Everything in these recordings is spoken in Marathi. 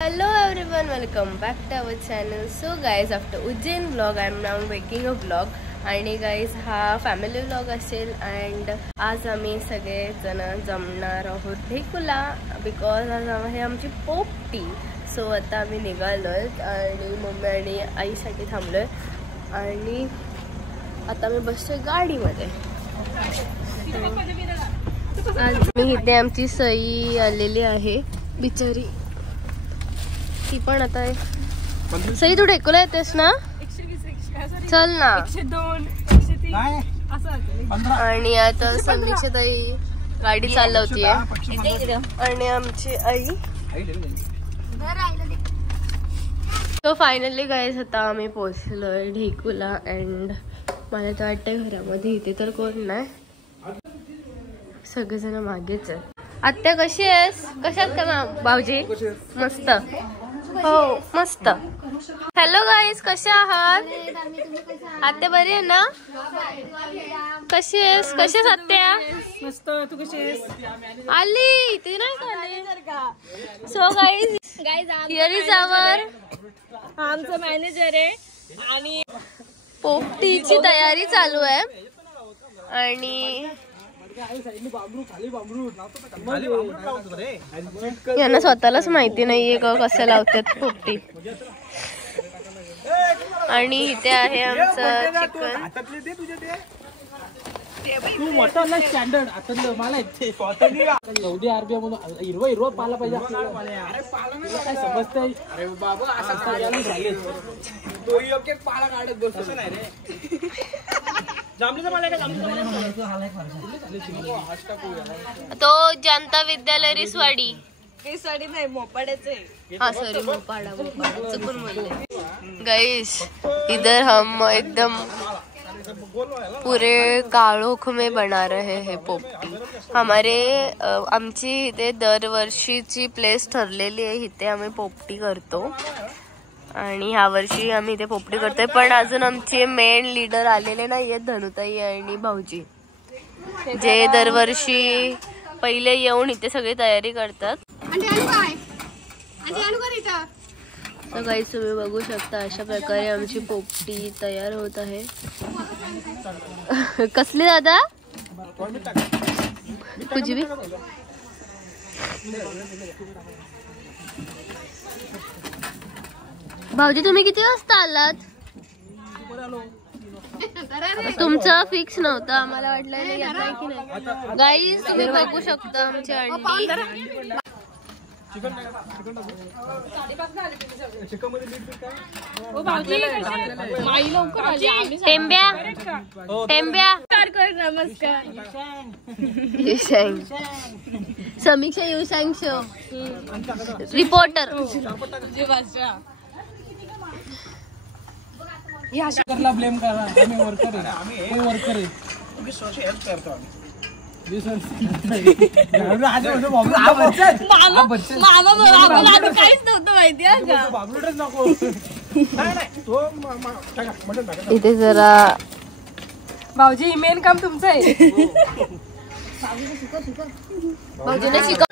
Hello everyone, welcome back to our channel. So guys, after Ujjain vlog I am now making a vlog. आणि गाईज हा फॅमिली व्लॉग असेल. अँड आज आम्ही सगळे जण जमणार आहोत ढेकुला, बिकॉज आज आहे आमची पोपटी. सो आता आम्ही निघालोय आणि मम्मी आणि आईसाठी थांबलोय आणि आता मी बसतोय गाडीमध्ये. आज मी इथे आमची सई आलेली आहे बिचारी, ती पण आता आहे. सई तू ढेकुला येतेस ना, चल ना. आणि आता संदीक्षा ताई गाडी चालवतीये आणि आमची आई. तो फायनली गाईज आता आम्ही पोहोचलोय ढेकुला. अँड मला तर वाटतंय घरामध्ये इथे तर कोण नाही, सगळेजण मागेच आहे. आत्या कशी आहेस? कशात का भाऊजी? मस्त. हो मस्त. हॅलो गाईज, कशा आहात? आत्या बरी आहे ना? कशी आहेस? कशी आहेस आत्या? मस्त. तू कशी आहेस? आली ती नाही का? सो गाईज हिअर इज आवर आमचं मॅनेजर आहे आणि पोपटीची तयारी चालू आहे. आणि यांना स्वतःलाच माहिती नाहीये का कसं लावतात पोपटी. आणि इथे आहे आमचं चिकन. तू मोठा ना स्टँडर्ड आता मला इथे सौदी अरेबिया म्हणून हिरवा हिरवा पाला पाहिजे. काय समजतंय? अरे बाबा असं झाले तो योग्य पाला काढत बसतो नाही रे. तो जनता विद्यालय रिसवाडी नाही मोपाड्याचे. हाँ सॉरी, मोपाड़ा चुकून बोलले. गाइस इधर हम एकदम पूरे काळोख में बना रहे हैं पोपटी. हमारे आमची इथे दरवर्षीची प्लेस ठरलेली आहे, इथे आम्ही पोपटी करतो. आणि ह्या वर्षी आम्ही इथे पोपटी करतोय, पण अजून आमचे मेन लीडर आलेले नाहीयेत, धनुताई आणि भाऊजी, जे दरवर्षी पहिले येऊन इथे सगळी तयारी करतात. तर गाईस तुम्ही बघू शकता अशा प्रकारे आमची पोपटी तयार होत आहे. कसली दादा कुछ भी. भाऊजी तुम्ही किती वाजता आलात? तुमचं फिक्स नव्हतं, आम्हाला वाटलं नाही येताय की नाही. गाईस तुम्ही बघू शकता आमची अंडी. टेंब्या टेंब्या नमस्कार. समीक्षा युशांग शो रिपोर्टर. ब्लेम करा, आम्ही वर्कर आहे, वर्कर आहे. इथे जरा भाऊजी मेन काम तुमचं आहे. भाऊजीने शिकव.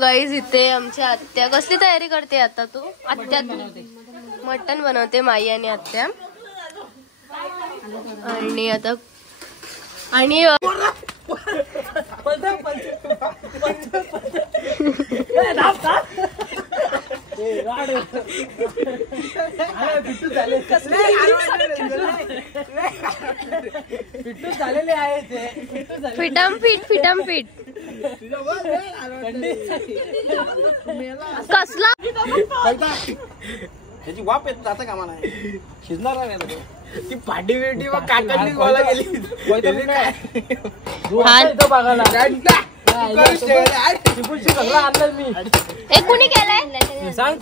गाईज इथे आमच्या आत्या कसली तयारी करते आता? तू आत्या मटण बनवते, माई आणि आत्या. आणि आता आणि झालेले आहे ते फिटामफिट कसला त्याची वाप येत जाता कामा नाही, शिजणार नाही. ती पाठी बिटी काकांनी गोळा गेली. कोणी केलंय सांग.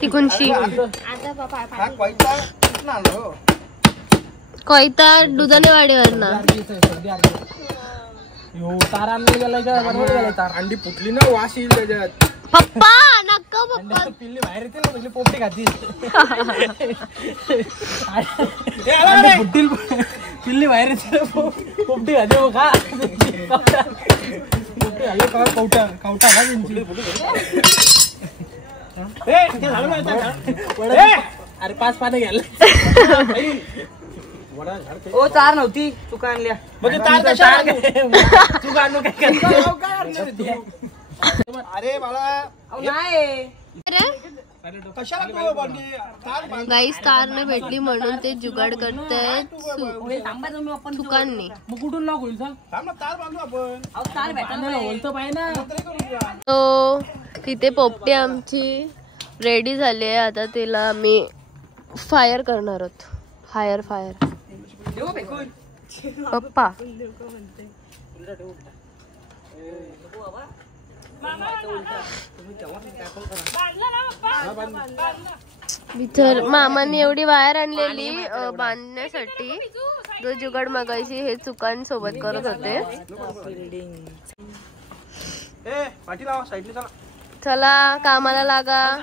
तिकुनशी कोयता दुधाने वाडीवर ना. तार आणली गेलाय का? बनवून गेलाय तार. अंडी फुटली ना, वास येईल त्याच्यात. पप्पा नक्का पप्पा पिल्ली बाहेर येते ना, म्हणजे पोपटी खाती. पिल्ली बाहेर येते पोपटी खाते. अरे 5 पानं घ्यायला ओ तार नव्हती चुका आणल्या चुका आणू काय अरे मला नाही गाईस तार न भेटली म्हणून ते जुगाड करतायत चुकांनी. मग कुठून लॉक होईल तो तिथे पोपटी आमची रेडी झाली आहे. आता तिला आम्ही फायर करणार आहोत. फायर पप्पा विचार मामांनी एवढी वायर आणलेली बांधण्यासाठी. जो जुगाड मगाशी हे चुकांसोबत करत होते. चला कामाला लागा.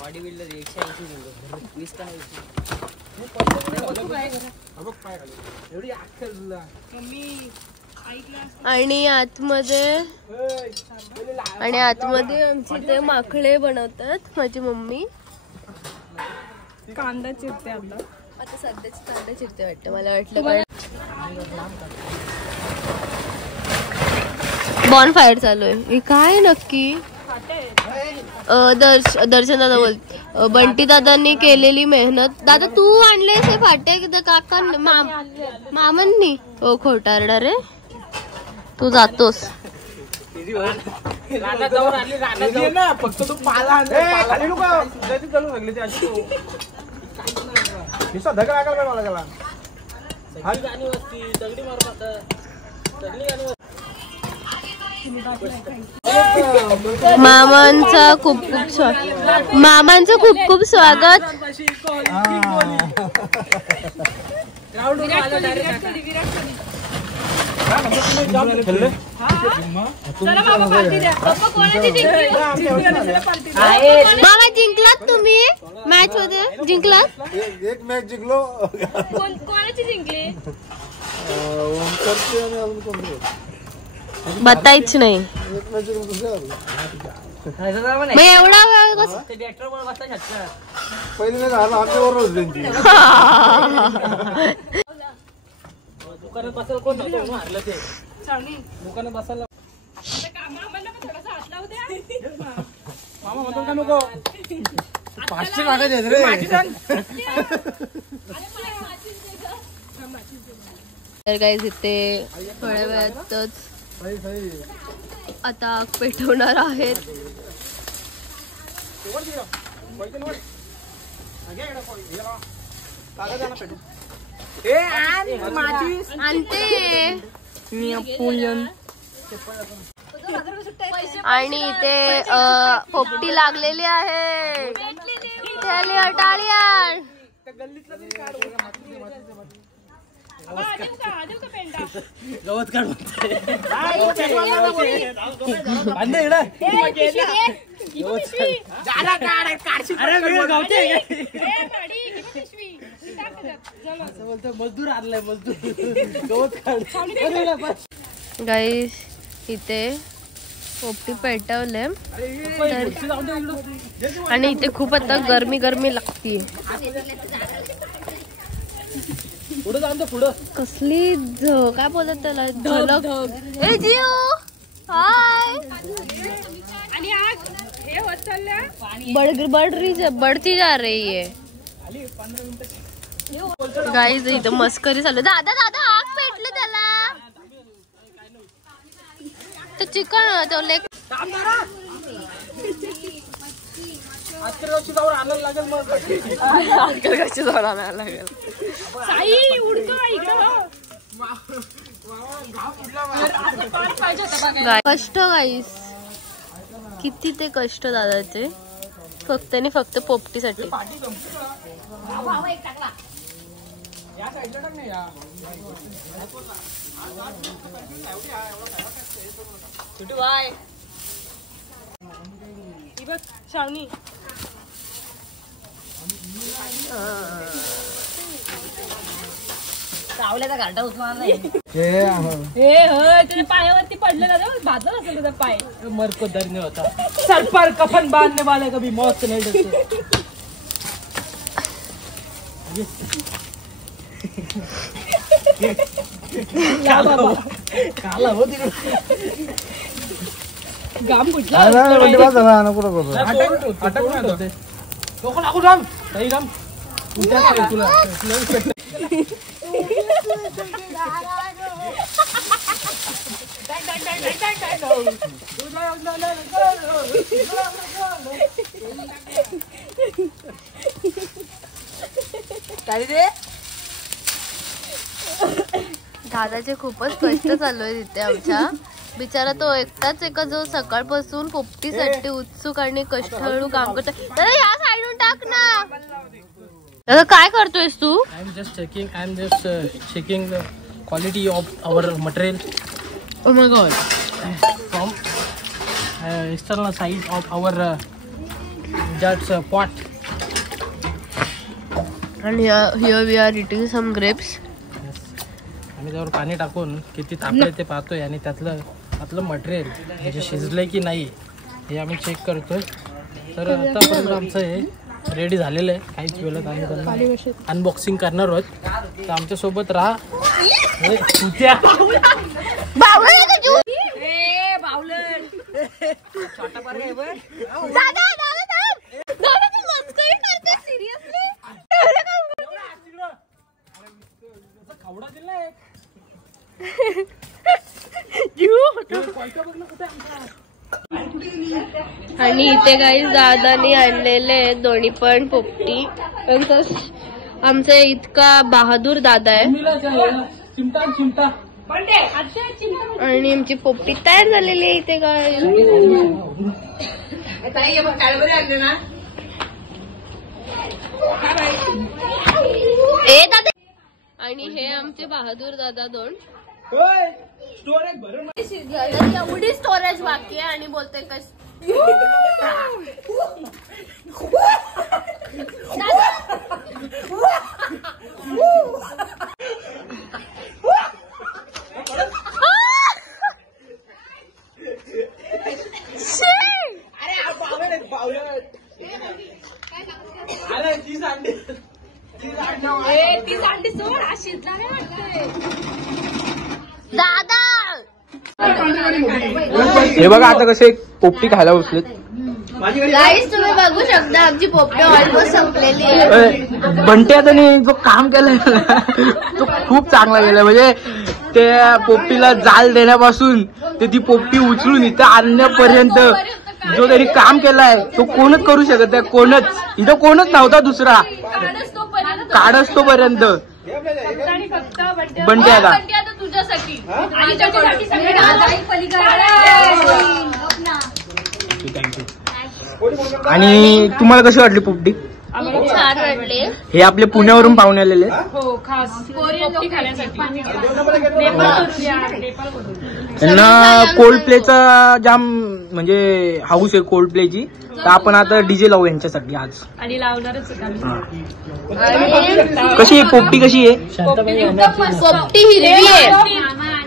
बॉडी बिल्डर 180 आणि आतमध्ये आमची ते माखळे बनवतात माझी मम्मी. कांदा चिरते आता सध्याची कांदा चिरते वाटतं. मला वाटलं बॉन फायर चालू आहे. हे काय नक्की दर्शन दादा बोलते. बंटी दादांनी केलेली मेहनत. दादा तू आणलेस हे फाटे काका मामांनी. ओ खोटारडा रे तू जातोस. फक्त तू पाला मामांचं खूप खूप स्वागत. मामा जिंकलात तुम्ही मॅच मध्ये. जिंकलात. एक मॅच जिंकलो. कोणाची जिंकली बतायच नाही. मग एवढा वेळ पहिले नाही झालं आमच्याबरोबर त्यांची. दुकानात बसायला कोण नव्हतं हारलं ते. दुकानात बसायला मामा म्हणतो का नको 500 टाकायचे रे. तर गाईज इथे थोड्या वेळातच आता आग पेटवणार आहेत. आणते आणि इथे पोपटी लागलेली आहे. टाळ्या. गवत काढ मजदूर आणलाय मजदूर गवत काढ. गाईस इथे पोपटी पेटवले आणि इथे खूप आता गरमी लागती. पुढे जाऊन पुढं कसली काय बोलत त्याला झलक. ए जिओ हाय. आणि आज हे होत चालल्या बढ़ती जा रही है. गाईज इथं मस्करी चालू. दादा आग पेटले त्याला. तो चिकन तो लेक आजच्या जाऊन आणायला लागेल. मग जाऊन आणायला लागेल. साई उडतो इकडं. कष्ट गाईस किती ते कष्ट दादाचे. फक्त पोपटीसाठी. शावनी सावल्याचा घाटा उचलणार नाही हे त्याच्या पायावरती पडलेला भाजला असेल त्याचा पाय मरको धरणे होता सर पर कफन बांधने वाले कभी मौत नहीं डरते काला हो गाम कुठला दादाचे खूपच कष्ट चालू आहे तिथे आमच्या. बिचारा तो एकटाच एका जो सकाळपासून पोपटीसाठी उत्सुक आणि कष्टाळू काम करतो. दादा या साईडून टाक ना. दादा काय करतोयस तू? I am just checking the quality of our material. Oh my god. From external side of our just pot. And here we are eating some grapes. आम्ही त्यावर पाणी टाकून किती तापले ते पाहतोय आणि त्यातलं मटेरियल म्हणजे शिजलंय की नाही हे आम्ही चेक करतोय. तर आतापर्यंत आमचं हे रेडी झालेलं आहे. काहीच वेळात आम्ही त्यांना अनबॉक्सिंग करणार आहोत. तर आमच्या सोबत राहा. आणि इथे काही दादानी आणलेले दोन्ही पण पोपटी. आमचा इतका बहादूर दादा आहे आणि आमची पोपटी तयार झालेली आहे इथे. काय ए दादा. आणि हे आमचे बहादूर दादा दोन. एवढी स्टोरेज बाकी आहे आणि बोलते कस दादा. हे बघा आता कसे पोपटी खायला बसलेत. गाईस तुम्ही बघू शकता आमची पोपटी ऑलमोस्ट संपलेली आहे. बंट्याने जो काम केलंय तो खूप चांगला केलाय. म्हणजे त्या पोपटीला जाल देण्यापासून ते ती पोपटी उचलून इथं आणण्यापर्यंत जो त्यांनी काम केलाय तो कोणच करू शकत नाही. कोणच इथं कोणच नव्हता दुसरा काढच तोपर्यंत बंट्याला. तुझ्यासाठी आणि तुम्हाला कशी वाटली पोपटी? छान वाटले. हे आपले पुण्यावरून पाहुणे आलेले. हो खास पोपटी खाण्यासाठी. त्यांना कोल्ड प्लेचा जाम म्हणजे हाऊस आहे कोल्ड प्लेची. तर आपण आता डीजे लावू यांच्यासाठी आज. आणि लावणारच कशी आहे पोपटी? कशी आहे? पोपटी हिरवी आहे.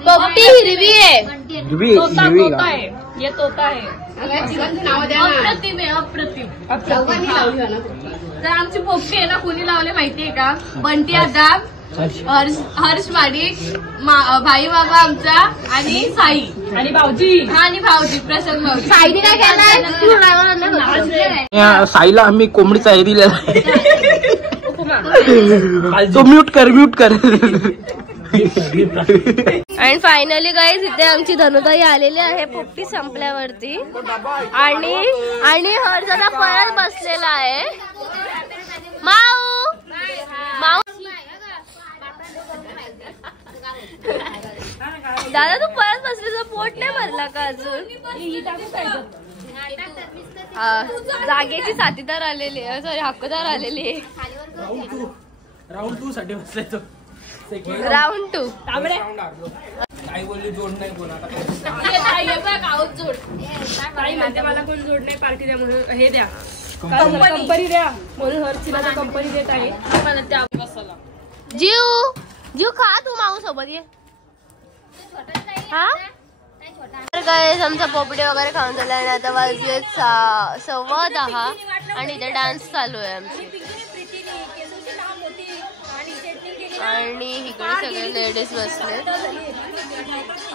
पोपटी हिरवी आहे. हिरवी तोता आहे. ये तोता आहे. अप्रतिम आहे. अप्रतिम. तर आमची पोपटी आहे ना कुणी लावले माहितीये का? बंटी आदा, हर्ष माडिक, भाई बाबा आमचा आणि साई आणि भाऊजी. आणि भाऊजी प्रसन्न भाऊजी. साईने काय केलं? साईला आम्ही कोंबडीचा हे दिलेला आहे. तो म्यूट कर. आणि फायनली गाईज इथे आमची धनुताई आलेली आहे पोपटी संपल्यावरती. आणि हर जण परत बसलेला आहे. माऊ दादा तू परत बसले. तुझं पोट नाही भरला का अजून? जागेची साथीदार आलेली आहे. सॉरी हक्कदार आलेली आहे. राऊंड 2 साठी बसले तो. राऊंड 2. काय बोलली जोड नाही कोण आता. जोड मला कोण जोड नाही. पार्टी द्या म्हणून हे द्या कंपनी द्या म्हणून हर्षीला कंपनी देत आहे. मला त्या जीव जीव खा तू माऊ सोबत ये. हा तर काय आमचा पोपडी वगैरे खाऊन झाला आणि आता वाजले 10:15 आणि इथे डान्स चालू आहे आमची. आणि इकडे सगळे लेडीज बसले.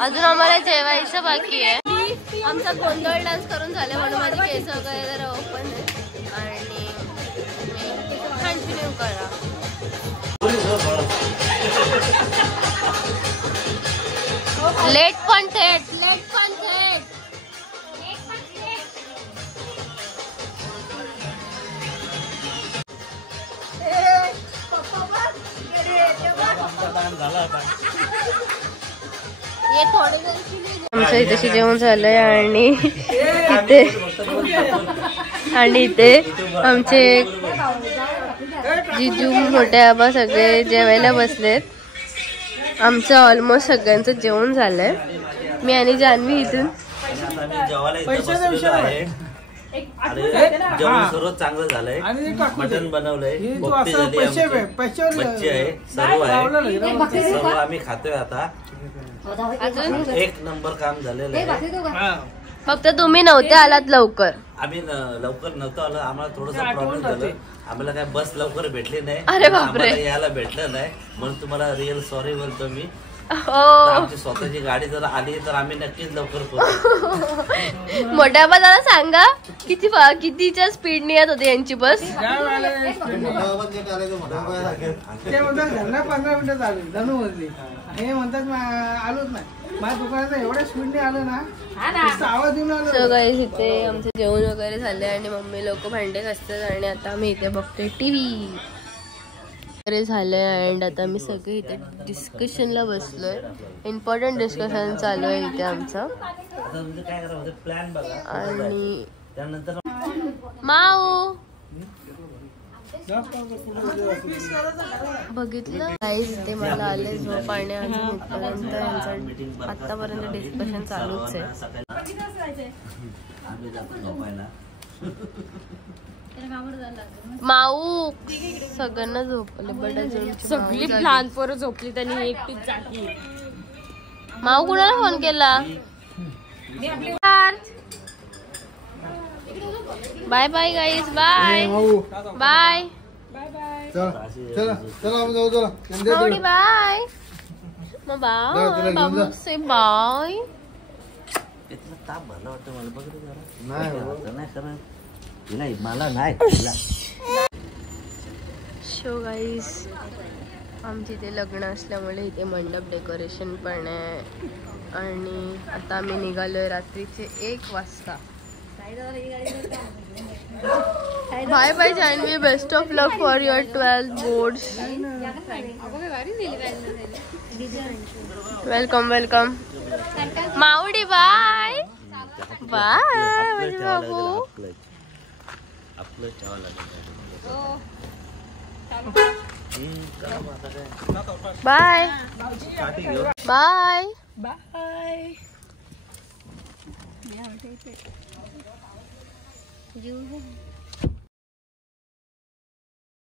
अजून आम्हाला जेवायचं बाकी आहे. आमचा गोंधळ डान्स करून झाले म्हणून माझी केस वगैरे जरा ओपन आहे आणि कंटिन्यू करा. लेट पण थेट. आमच्या इथे जेवण झालंय आणि इथे आमचे जिजू मोठे आबा सगळे जेवायला बसलेत. आमचं ऑलमोस्ट सगळ्यांचं जेवण झालंय. मी आणि जान्हवी इथून जेवण सर्व चांगलं झालंय. मटण बनवलंय, पोपटी झाली, मच्छी आहे, सर्व आहे. सर्व आम्ही खातोय आता. एक नंबर काम झालेलं आहे. फक्त तुम्ही नव्हते आलात लवकर. आम्ही लवकर नव्हतो आलो. आम्हाला थोडंसं प्रॉब्लेम झालं. आम्हाला काय बस लवकर भेटली नाही. अरे बापरे. यायला भेटलं नाही म्हणून तुम्हाला रिअल सॉरी बोलतो मी. आमची स्वतःची गाडी जर आली तर आम्ही नक्कीच लवकर पोहोचू. मोठ्या बाबाला सांगा कितीच्या स्पीडने येत होती यांची बस. 15 मिनिटं झाली धनु मधली. हे म्हणतात आलोच नाही. माझ्या दुकानात एवढ्या स्पीडने आलो ना आवाज देऊन आलो. सो गाईस इथे आमचं जेवण वगैरे झाले आणि मम्मी लोक भांडे घासतात आणि आता आम्ही इथे बघतोय टीव्ही वगैरे झालंय. अँड आता मी सगळे इथे डिस्कशनला बसलोय. इम्पॉर्टंट डिस्कशन चालू आहे इथे आमचं. आणि माऊ बघितलं गाईस ते मला आले झोप आणि अजून इथपर्यंत यांचं आतापर्यंत डिस्कशन चालूच आहे. माऊ सगळ्यांना झोपले बट अजून सगळी लहान पोरं झोपली त्यांनी एकटीच जागी. माऊ कुणाला फोन केला. Bye bye guys. Bye bye Maudi bye. मग बाय बाबू से बाय. ताप भरला वाटतं मला. बघ नाही मला नाही. शो गाईज आमच्या इथे लग्न असल्यामुळे इथे मंडप डेकोरेशन पण आहे. आणि आता आम्ही निघालोय रात्रीचे 1 वाजता. Bye bye Janhavi. Best of luck for your 12th boards. Welcome welcome. Maudi bye bye बाबू. Bye bye bye.